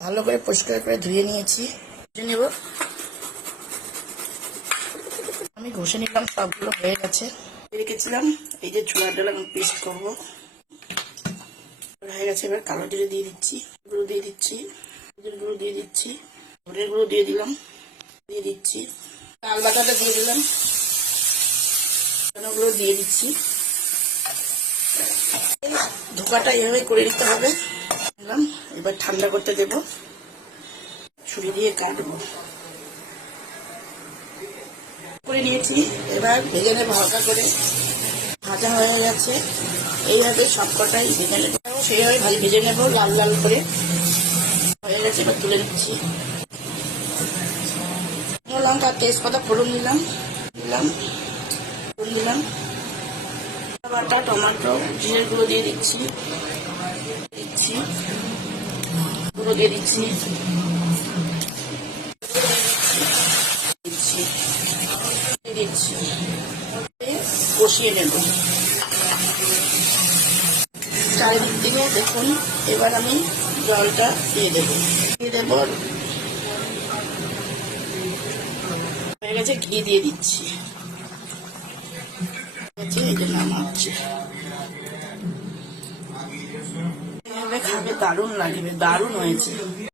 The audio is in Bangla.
ভালো করে পরিষ্কার করে ধুয়ে নিয়েছি। নেব। আমি ঘষে নিলাম, সবগুলো হয়ে গেছে। রেখেছিলাম, এই যে ছোলা ডাল আমি পেস্ট করব। হয়ে গেছে, এবার কালো জিরে দিয়ে দিচ্ছি, গুঁড়ো দিয়ে দিচ্ছি গুঁড়ো দিয়ে দিচ্ছি হলুদের গুঁড়ো দিয়ে দিলাম, দিয়ে দিচ্ছি, লাল বাটাটা দিয়ে দিলামগুলো দিয়ে দিচ্ছি। ধোকাটা এভাবে করে নিতে হবে। দিলাম। এবার ঠান্ডা করতে দেব। ছুরি দিয়ে কাটবো। করে নিয়েছি। এবার ভেজে নেব হালকা করে। ভাজা হয়ে গেছে। এইভাবে সবকটাই ভেজে নেব। সেইভাবে ভালো ভেজে নেব লাল লাল করে। হয়ে গেছে, এবার তুলে নিচ্ছি। লঙ্কা, তেজপাতা, ফোড়ন দিলাম। দিলাম। ফোড়ন দিলাম। বাটা, টমেটো গুঁড়ো দিয়ে দিচ্ছি। দিচ্ছি। দিয়ে দিচ্ছি কষিয়ে নেব চারিদিক থেকে দেখুন এবার আমি জলটা দিয়ে দেবো দিয়ে দেবো হয়ে গেছে ঘি দিয়ে দিচ্ছি হয়েছে এই যে নামাচ্ছি এভাবে খাবে দারুণ লাগবে দারুণ হয়েছে।